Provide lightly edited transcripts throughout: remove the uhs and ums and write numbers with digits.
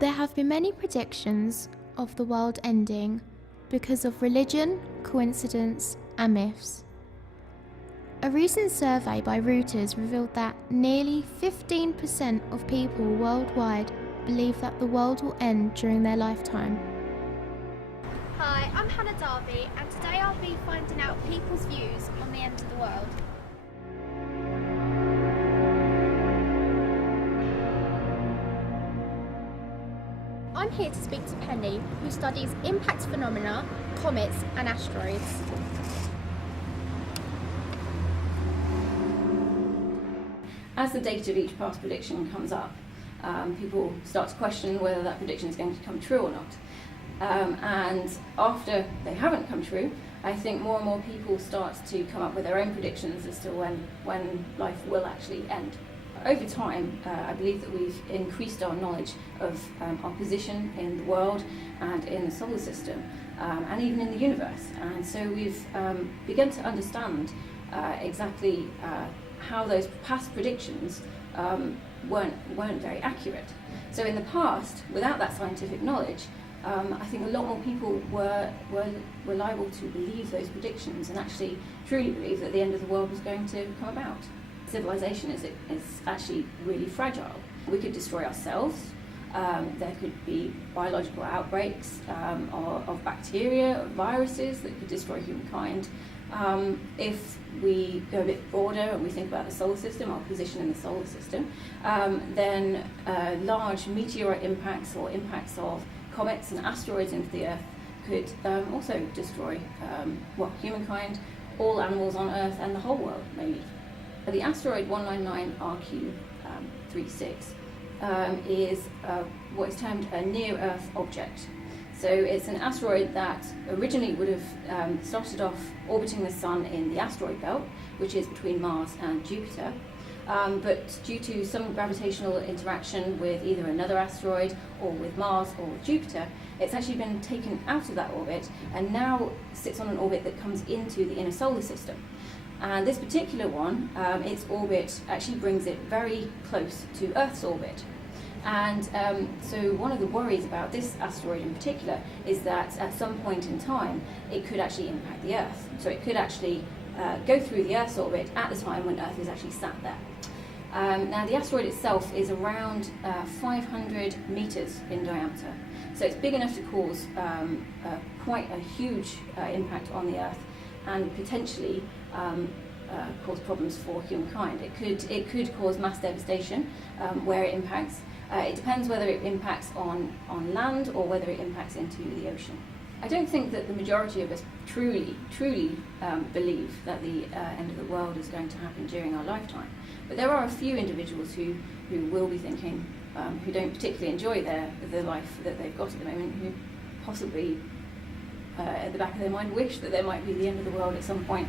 There have been many predictions of the world ending because of religion, coincidence, and myths. A recent survey by Reuters revealed that nearly 15% of people worldwide believe that the world will end during their lifetime. Hi, I'm Hannah Darby, and today I'll be finding out people's views on the end of the world. I'm here to speak to Penny, who studies impact phenomena, comets and asteroids. As the date of each past prediction comes up, people start to question whether that prediction is going to come true or not. And after they haven't come true, I think more and more people start to come up with their own predictions as to when life will actually end. Over time, I believe that we've increased our knowledge of our position in the world and in the solar system, and even in the universe. And so we've begun to understand exactly how those past predictions weren't very accurate. So in the past, without that scientific knowledge, I think a lot more people were liable to believe those predictions and actually truly believe that the end of the world was going to come about. Civilization is actually really fragile. We could destroy ourselves. There could be biological outbreaks of bacteria, of viruses that could destroy humankind. If we go a bit broader and we think about the solar system, our position in the solar system, then large meteorite impacts or impacts of comets and asteroids into the Earth could also destroy humankind, all animals on Earth, and the whole world, maybe. The asteroid 199 RQ36 is what is termed a near-Earth object. So it's an asteroid that originally would have started off orbiting the Sun in the asteroid belt, which is between Mars and Jupiter. But due to some gravitational interaction with either another asteroid or with Mars or with Jupiter, it's actually been taken out of that orbit and now sits on an orbit that comes into the inner solar system. And this particular one, its orbit actually brings it very close to Earth's orbit. And so one of the worries about this asteroid in particular is that at some point in time it could actually impact the Earth. So it could actually go through the Earth's orbit at the time when Earth is actually sat there. Now the asteroid itself is around 500 meters in diameter. So it's big enough to cause quite a huge impact on the Earth and potentially cause problems for humankind. It could cause mass devastation where it impacts. It depends whether it impacts on land or whether it impacts into the ocean. I don't think that the majority of us truly believe that the end of the world is going to happen during our lifetime. But there are a few individuals who will be thinking, who don't particularly enjoy the life that they've got at the moment, who possibly at the back of their mind wish that there might be the end of the world at some point,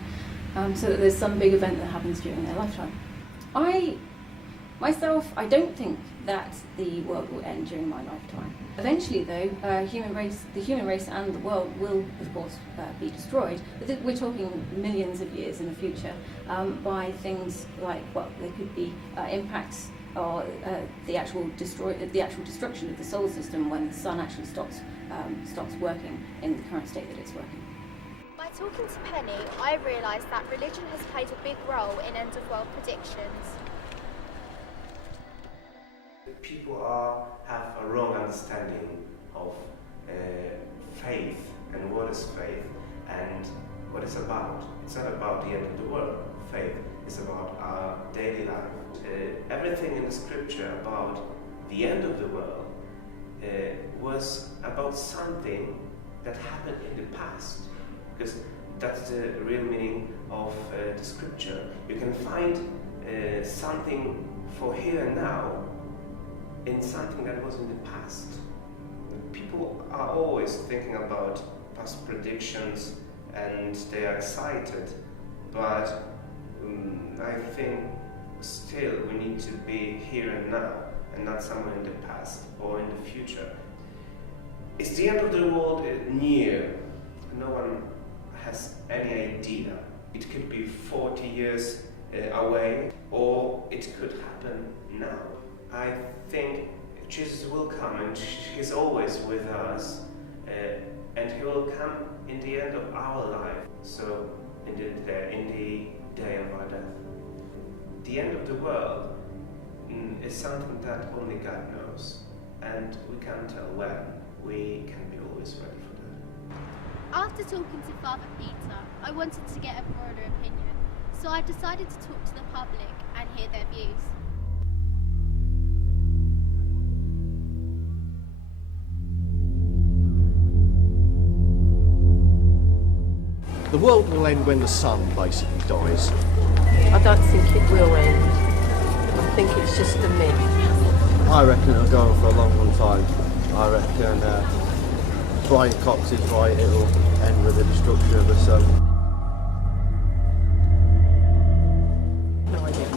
so that there's some big event that happens during their lifetime. I don't think that the world will end during my lifetime. Eventually, though, the human race and the world will, of course, be destroyed. But we're talking millions of years in the future by things like, there could be impacts or the actual destruction of the solar system when the sun actually stops working in the current state that it's working. By talking to Penny, I realised that religion has played a big role in end-of-world predictions. People have a wrong understanding of faith and what is faith and what it's about. It's not about the end of the world. Faith is about our daily life. Everything in the scripture about the end of the world was about something that happened in the past, because that's the real meaning of the scripture. You can find something for here and now in something that was in the past. People are always thinking about past predictions and they are excited, but I think still we need to be here and now and not somewhere in the past or in the future. Is the end of the world near? No one has any idea. It could be 40 years away, or it could happen now. I think Jesus will come, and He's always with us, and He will come in the end of our life, so in the day of our death. The end of the world is something that only God knows, and we can't tell when. We can be always ready for that. After talking to Father Peter, I wanted to get a broader opinion, so I decided to talk to the public and hear their views. The world will end when the sun basically dies. I don't think it will end. I think it's just a myth. I reckon it'll go on for a long, long time. I reckon Brian Cox is right, it'll end with the destruction of the sun. No idea.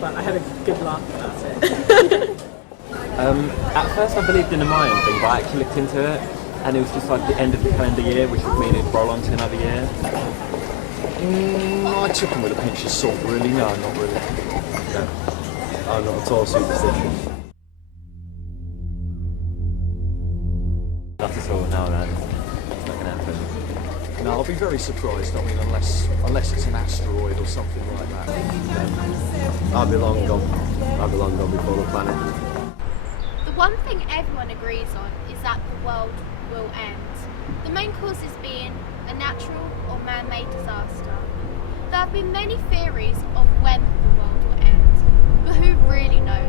But I had a good laugh about it. At first I believed in the Mayan thing, but I actually looked into it, and it was just like the end of the calendar year, which would mean it'd roll on to another year. I took them with a pinch of salt, really. No, not really. No. I'm not at all superstitious. Not at all, no, it's not going to happen. No, I'll be very surprised. I mean, unless it's an asteroid or something like that. I'll be long gone. I'll be long gone before the planet. The one thing everyone agrees on is that the world will end. The main causes being a natural or man-made disaster. There have been many theories of when the world will end, but who really knows?